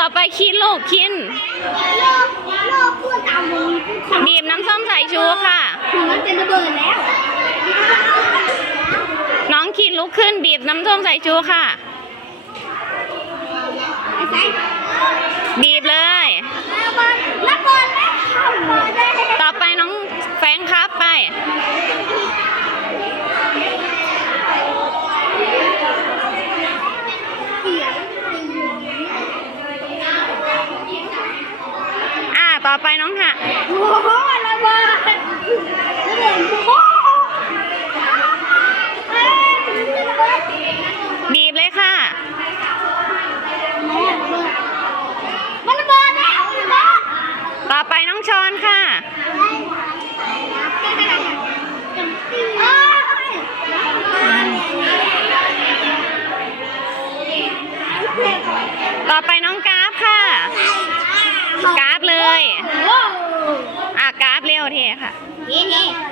ต่อไปคินลูกคินโลกโลกพูดตามมึงของบีบน้ำส้มสายชูค่ะถึงมันจะระเบิดแล้วน้องคินลุกขึ้นบีบน้ำส้มสายชูค่ะ ไอ้ไซบีบเลย ระเบิดระเบิดแล้วระเบิดเลยต่อไปน้องแฟรงค์ครับไปเสียง อ่า ต่อไปน้องหะโอ้โหระเบิดระเบิดโอ้โหเอ้ยระเบิดบีบเลยค่ะมันระเบิดแล้วระเบิดต่อไปน้องชอนค่ะต่อไปน้องกราฟค่ะ กราฟเลย อะกราฟเร็วเทค่ะ นี่นี่แล้วค่ะ